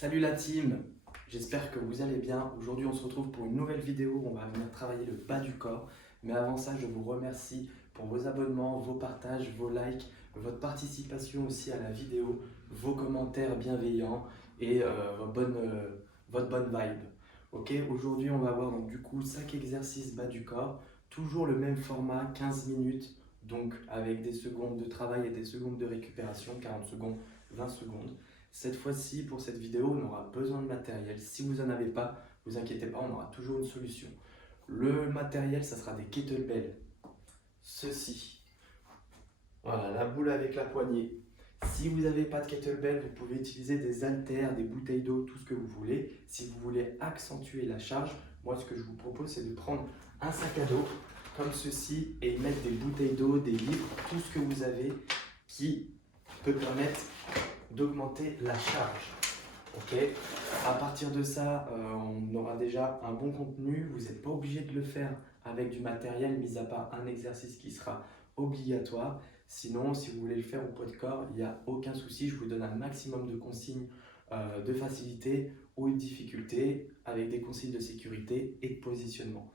Salut la team, j'espère que vous allez bien. Aujourd'hui on se retrouve pour une nouvelle vidéo où on va venir travailler le bas du corps. Mais avant ça, je vous remercie pour vos abonnements, vos partages, vos likes, votre participation aussi à la vidéo, vos commentaires bienveillants et votre bonne vibe. Ok, aujourd'hui on va voir donc du coup 5 exercices bas du corps, toujours le même format, 15 minutes, donc avec des secondes de travail et des secondes de récupération, 40 secondes, 20 secondes. Cette fois-ci, pour cette vidéo, on aura besoin de matériel. Si vous n'en avez pas, vous inquiétez pas, on aura toujours une solution. Le matériel, ça sera des kettlebells. Ceci. Voilà, la boule avec la poignée. Si vous n'avez pas de kettlebell, vous pouvez utiliser des haltères, des bouteilles d'eau, tout ce que vous voulez. Si vous voulez accentuer la charge, moi ce que je vous propose, c'est de prendre un sac à dos comme ceci et y mettre des bouteilles d'eau, des livres, tout ce que vous avez qui peut permettre d'augmenter la charge. Ok. À partir de ça, on aura déjà un bon contenu. Vous n'êtes pas obligé de le faire avec du matériel, mis à part un exercice qui sera obligatoire. Sinon, si vous voulez le faire au poids de corps, il n'y a aucun souci. Je vous donne un maximum de consignes de facilité ou de difficulté avec des consignes de sécurité et de positionnement.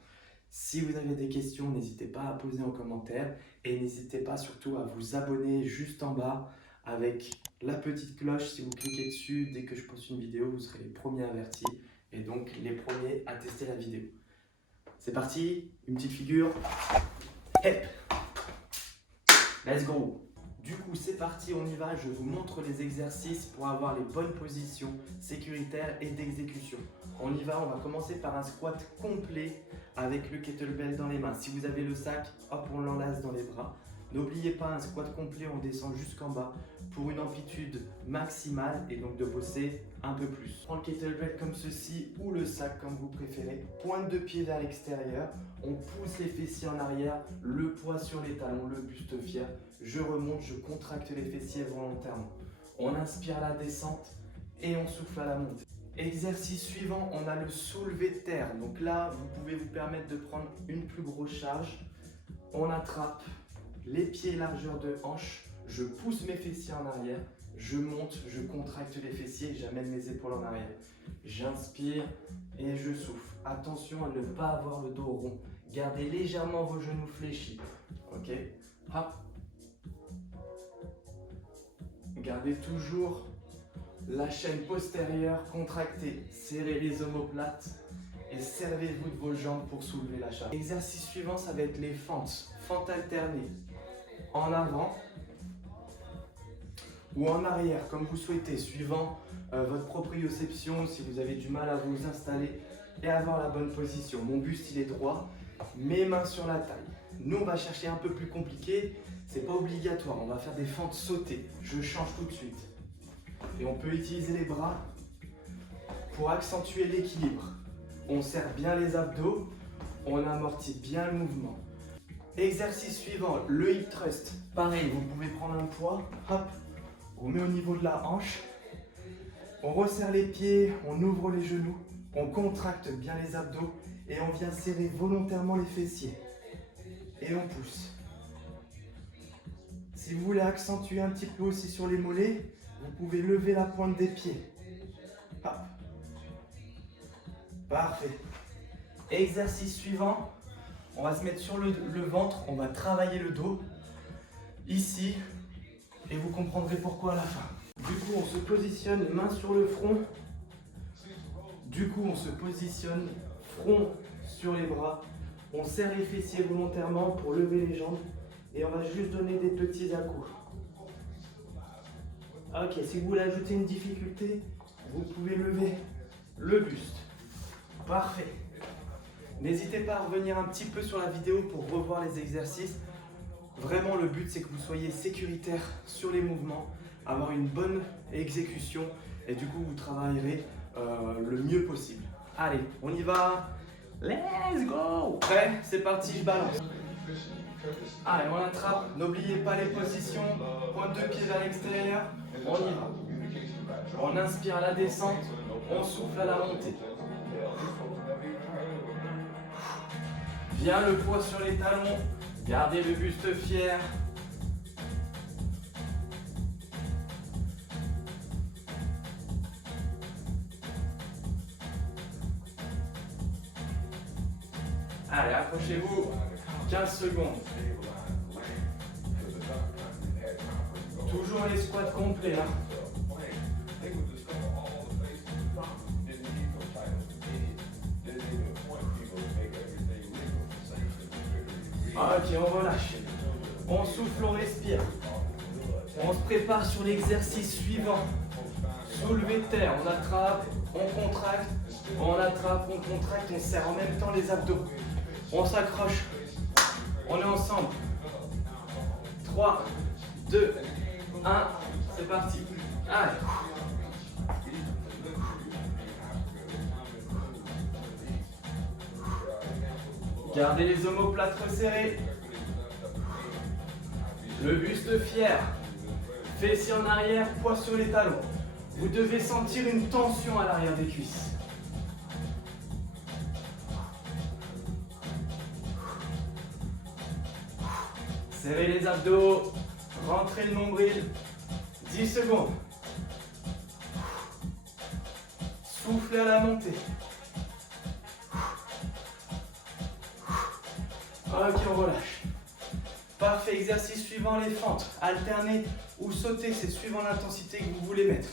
Si vous avez des questions, n'hésitez pas à poser en commentaire et n'hésitez pas surtout à vous abonner juste en bas avec la petite cloche. Si vous cliquez dessus, dès que je poste une vidéo, vous serez les premiers avertis et donc les premiers à tester la vidéo. C'est parti, une petite figure. Hep. Let's go. Du coup, c'est parti, on y va. Je vous montre les exercices pour avoir les bonnes positions sécuritaires et d'exécution. On y va, on va commencer par un squat complet avec le kettlebell dans les mains. Si vous avez le sac, hop, on l'enlace dans les bras. N'oubliez pas, un squat complet, on descend jusqu'en bas pour une amplitude maximale et donc de bosser un peu plus. Prends le kettlebell comme ceci ou le sac comme vous préférez. Pointe de pied vers l'extérieur. On pousse les fessiers en arrière, le poids sur les talons, le buste fier. Je remonte, je contracte les fessiers volontairement. On inspire à la descente et on souffle à la montée. Exercice suivant, on a le soulevé de terre. Donc là, vous pouvez vous permettre de prendre une plus grosse charge. On attrape les pieds largeur de hanche, je pousse mes fessiers en arrière, je monte, je contracte les fessiers, j'amène mes épaules en arrière. J'inspire et je souffle. Attention à ne pas avoir le dos rond. Gardez légèrement vos genoux fléchis. Ok. Hop. Gardez toujours la chaîne postérieure contractée. Serrez les omoplates et servez-vous de vos jambes pour soulever la charge. Exercice suivant, ça va être les fentes. Fentes alternées. En avant ou en arrière, comme vous souhaitez, suivant votre proprioception, si vous avez du mal à vous installer et avoir la bonne position. Mon buste, il est droit, mes mains sur la taille. Nous, on va chercher un peu plus compliqué, c'est pas obligatoire, on va faire des fentes sautées. Je change tout de suite. Et on peut utiliser les bras pour accentuer l'équilibre. On serre bien les abdos, on amortit bien le mouvement. Exercice suivant, le hip thrust. Pareil, vous pouvez prendre un poids, hop, on met au niveau de la hanche, on resserre les pieds, on ouvre les genoux, on contracte bien les abdos et on vient serrer volontairement les fessiers. Et on pousse. Si vous voulez accentuer un petit peu aussi sur les mollets, vous pouvez lever la pointe des pieds. Hop. Parfait. Exercice suivant. On va se mettre sur le ventre, on va travailler le dos, ici, et vous comprendrez pourquoi à la fin. Du coup, on se positionne main sur le front. Du coup, on se positionne front sur les bras. On serre les fessiers volontairement pour lever les jambes. Et on va juste donner des petits à-coups. Ok, si vous voulez ajouter une difficulté, vous pouvez lever le buste. Parfait. N'hésitez pas à revenir un petit peu sur la vidéo pour revoir les exercices. Vraiment, le but, c'est que vous soyez sécuritaire sur les mouvements, avoir une bonne exécution et du coup, vous travaillerez le mieux possible. Allez, on y va. Let's go. Prêt? C'est parti, je balance. Allez, on attrape. N'oubliez pas les positions. Pointe de pied vers l'extérieur. On y va. On inspire à la descente. On souffle à la montée. Bien le poids sur les talons, gardez le buste fier. Allez, accrochez-vous. 15 secondes. Toujours les squats complets. Hein. Ok, on relâche. On souffle, on respire. On se prépare sur l'exercice suivant. Soulevé de terre, on attrape, on contracte, on attrape, on contracte, on serre en même temps les abdos. On s'accroche. On est ensemble. 3, 2, 1, c'est parti. Allez. Gardez les omoplates resserrés. Le buste fier. Fessiers en arrière, poids sur les talons. Vous devez sentir une tension à l'arrière des cuisses. Serrez les abdos. Rentrez le nombril. 10 secondes. Soufflez à la montée. Ok, on relâche. Parfait, exercice suivant les fentes. Alterner ou sauter, c'est suivant l'intensité que vous voulez mettre.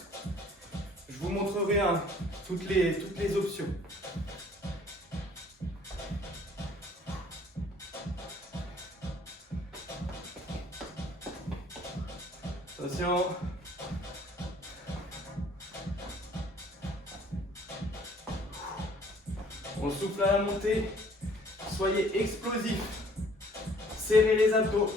Je vous montrerai toutes les options. Attention. On souffle à la montée. Soyez explosif. Serrez les abdos.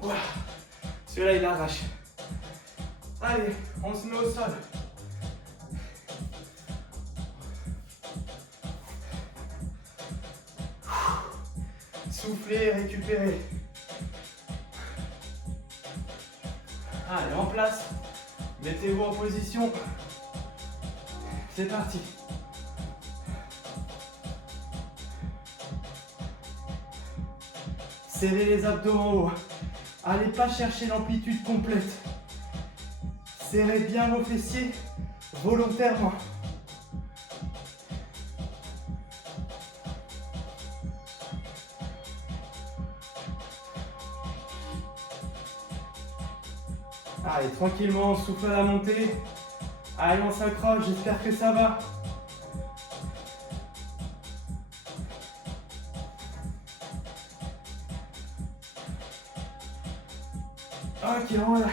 Voilà. Celui-là, il arrache. Allez, on se met au sol. Soufflez, récupérez. Allez, en place. Mettez-vous en position. C'est parti. Serrez les abdos en haut. Allez pas chercher l'amplitude complète. Serrez bien vos fessiers volontairement. Allez, tranquillement, on souffle à la montée. Allez, on s'accroche, j'espère que ça va. Ok, on relâche.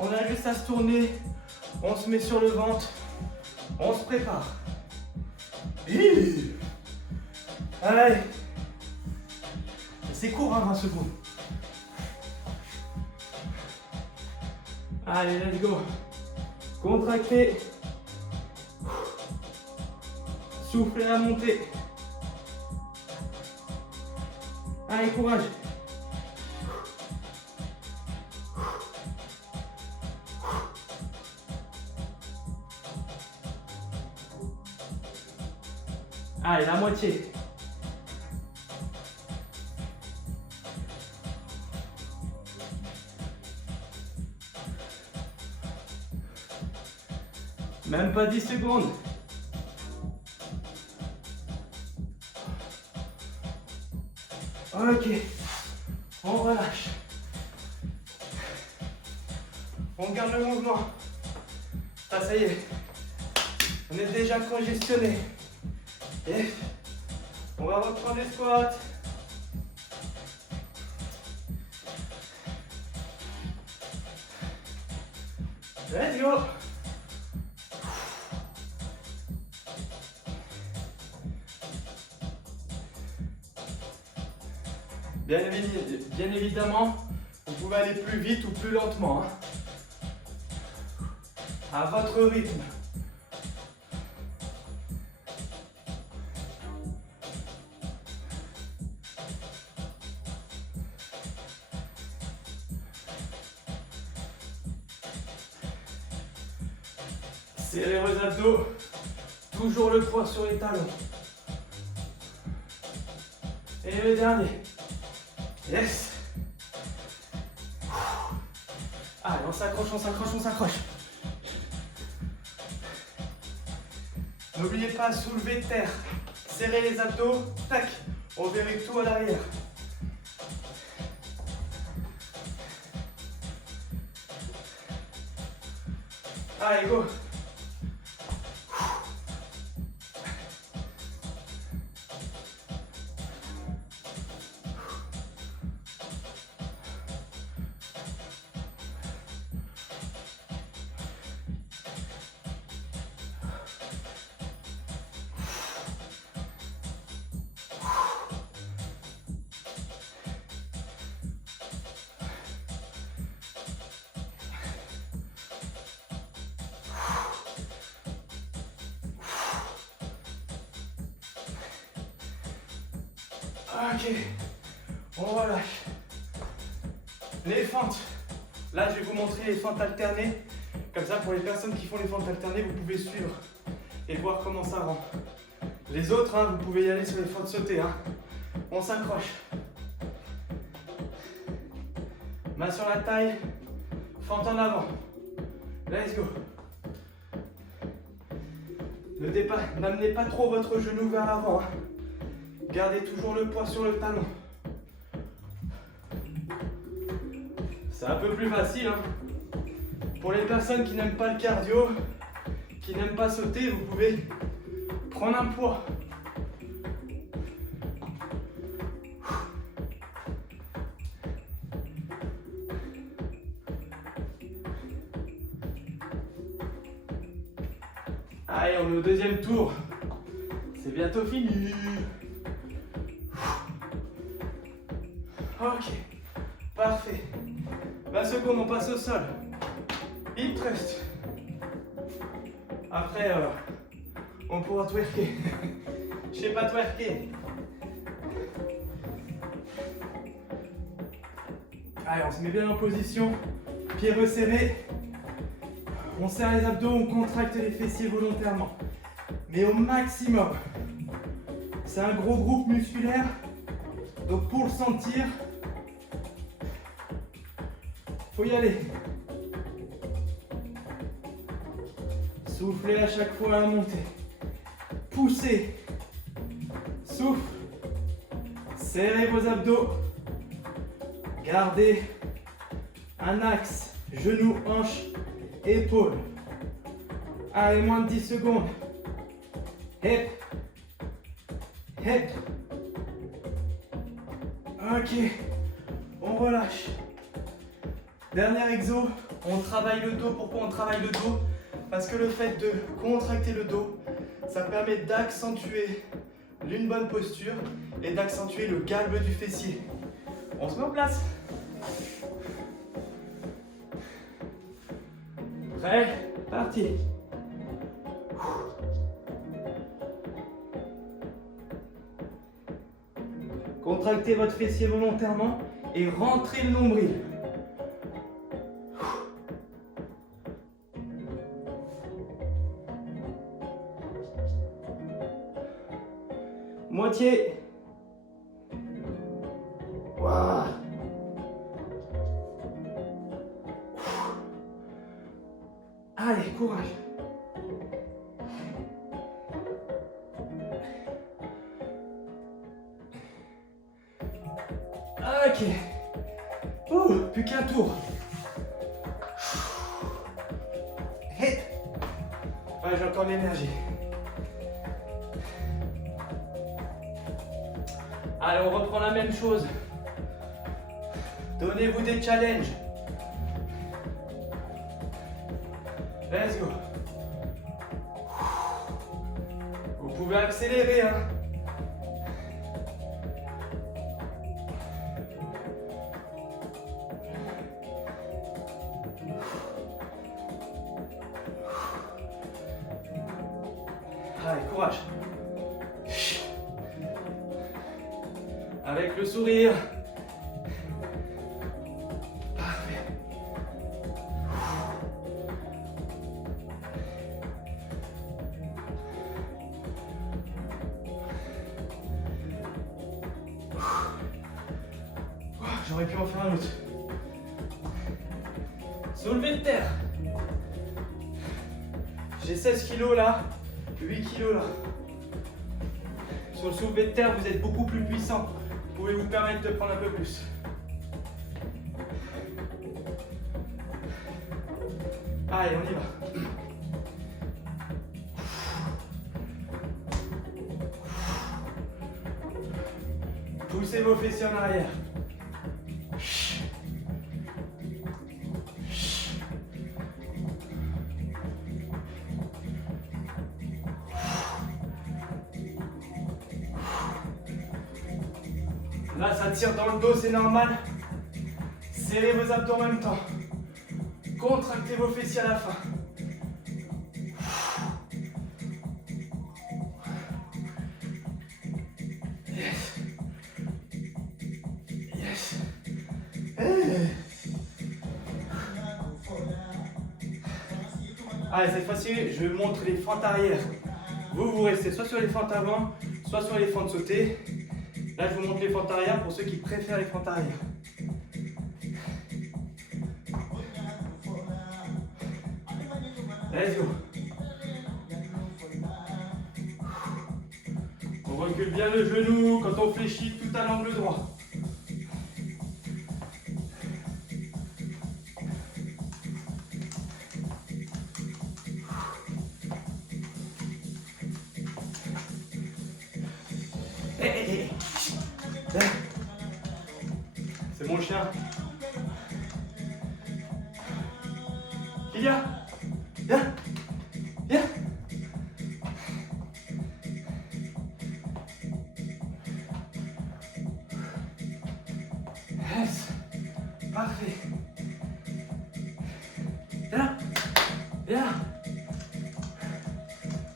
On a juste à se tourner. On se met sur le ventre. On se prépare. Allez. C'est court, hein, 20 secondes. Allez, let's go. Contractez. Soufflez à monter. Allez, courage. Allez, la moitié. Même pas 10 secondes. Ok. On relâche. On garde le mouvement. Ah, ça y est. On est déjà congestionné. Et on va reprendre les squats. Let's go. Bien évidemment, vous pouvez aller plus vite ou plus lentement, hein, à votre rythme. Serrez vos abdos. Toujours le poids sur les talons. Et le dernier. Yes. Allez, on s'accroche, on s'accroche, on s'accroche. N'oubliez pas, soulever de terre. Serrez les abdos. Tac. On vérifie tout à l'arrière. Allez, go. Ok, on relâche. Les fentes. Là, je vais vous montrer les fentes alternées. Comme ça, pour les personnes qui font les fentes alternées, vous pouvez suivre et voir comment ça rend. Les autres, hein, vous pouvez y aller sur les fentes sautées. Hein. On s'accroche. Main sur la taille. Fente en avant. Let's go. N'amenez pas trop votre genou vers l'avant. Hein. Gardez toujours le poids sur le talon. C'est un peu plus facile. Hein. Pour les personnes qui n'aiment pas le cardio, qui n'aiment pas sauter, vous pouvez prendre un poids. Allez, on est au deuxième tour. C'est bientôt fini. Ok, parfait. 20 secondes, on passe au sol. Hip thrust. Après, on pourra twerker. Je sais pas twerker. Allez, on se met bien en position. Pieds resserrés. On serre les abdos, on contracte les fessiers volontairement. Mais au maximum. C'est un gros groupe musculaire. Donc pour le sentir, faut y aller. Soufflez à chaque fois à la montée. Poussez. Souffle. Serrez vos abdos. Gardez un axe. Genoux, hanches, épaules. Allez, moins de 10 secondes. Hep. Hep. Ok. On relâche. Dernier exo, on travaille le dos. Pourquoi on travaille le dos? Parce que le fait de contracter le dos, ça permet d'accentuer une bonne posture et d'accentuer le galbe du fessier. On se met en place. Prêt? Parti. Contractez votre fessier volontairement et rentrez le nombril. Moitié. Wow. Allez, courage. Ok. Plus qu'un tour. Hey. Ouais, j'ai encore l'énergie. Allez, on reprend la même chose. Donnez-vous des challenges. Let's go. Vous pouvez accélérer, hein. Allez, courage. Avec le sourire. Parfait. j'aurais pu en faire un autre. Soulevé de terre. J'ai 16 kilos là, 8 kilos là. Sur le soulevé de terre, vous êtes beaucoup plus puissant. Vous pouvez vous permettre de prendre un peu plus. Allez, on y va. Poussez vos fessiers en arrière. Là, ça tire dans le dos, c'est normal. Serrez vos abdos en même temps. Contractez vos fessiers à la fin. Yes. Yes. Allez, cette fois-ci, je vais vous montrer les fentes arrière. Vous restez soit sur les fentes avant, soit sur les fentes sautées. Là, je vous montre les fentes arrière pour ceux qui préfèrent les fentes arrière. Let's go. On recule bien le genou quand on fléchit tout à l'angle droit. C'est mon chien. Lilia, viens, viens. Yes, parfait. Viens, viens.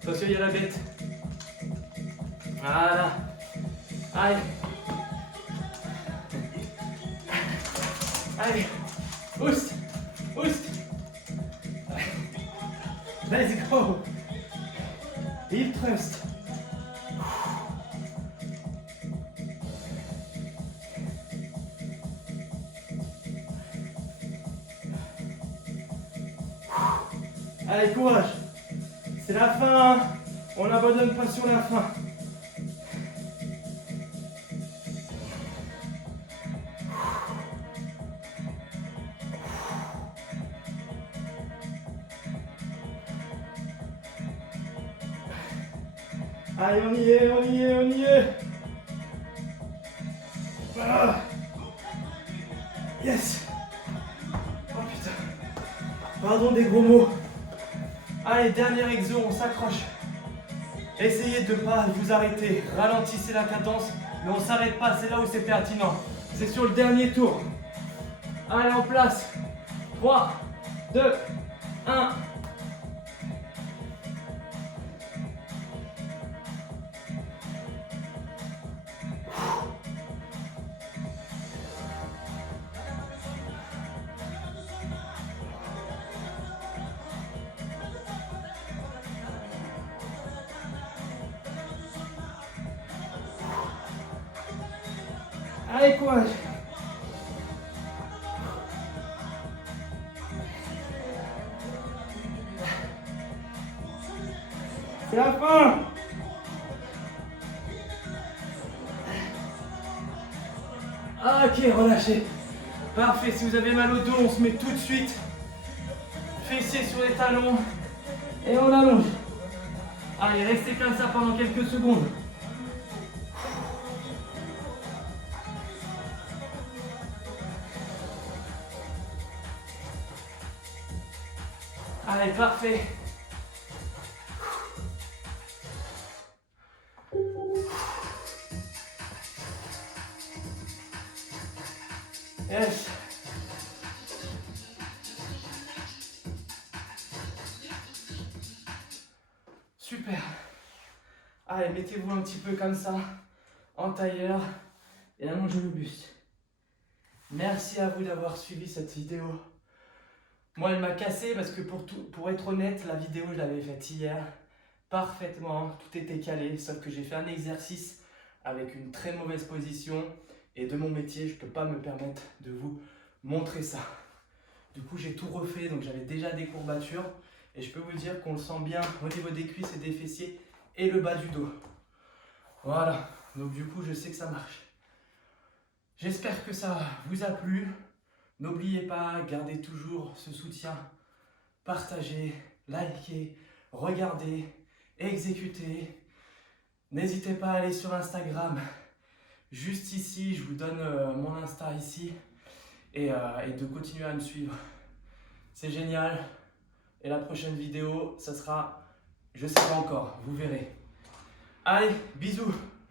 Attention, il y a la bête. Voilà. Allez. Allez. Boost. Boost. Let's go. Hip thrust. Allez, courage. C'est la fin. Hein. On n'abandonne pas sur la fin. Allez, on y est, on y est, on y est. Ah. Yes. Oh putain. Pardon des gros mots. Allez, dernier exo, on s'accroche. Essayez de ne pas vous arrêter. Ralentissez la cadence, mais on ne s'arrête pas, c'est là où c'est pertinent. C'est sur le dernier tour. Allez, en place. 3, 2, 1. Allez, courage. C'est la fin. Ok, relâchez. Parfait, si vous avez mal au dos, on se met tout de suite. Fessiers sur les talons. Et on allonge. Allez, restez comme ça pendant quelques secondes. Allez, parfait. Yes. Super. Allez, mettez-vous un petit peu comme ça, en tailleur, et allongez le buste. Merci à vous d'avoir suivi cette vidéo. Moi, elle m'a cassé parce que pour être honnête, la vidéo, je l'avais faite hier. Parfaitement, tout était calé, sauf que j'ai fait un exercice avec une très mauvaise position Et de mon métier, je ne peux pas me permettre de vous montrer ça. Du coup, j'ai tout refait, donc j'avais déjà des courbatures. Et je peux vous dire qu'on le sent bien au niveau des cuisses et des fessiers et le bas du dos. Voilà, donc du coup, je sais que ça marche. J'espère que ça vous a plu. N'oubliez pas, gardez toujours ce soutien. Partagez, likez, regardez, exécutez. N'hésitez pas à aller sur Instagram. Juste ici, je vous donne mon Insta ici. Et de continuer à me suivre. C'est génial. Et la prochaine vidéo, ça sera, je ne sais pas encore, vous verrez. Allez, bisous.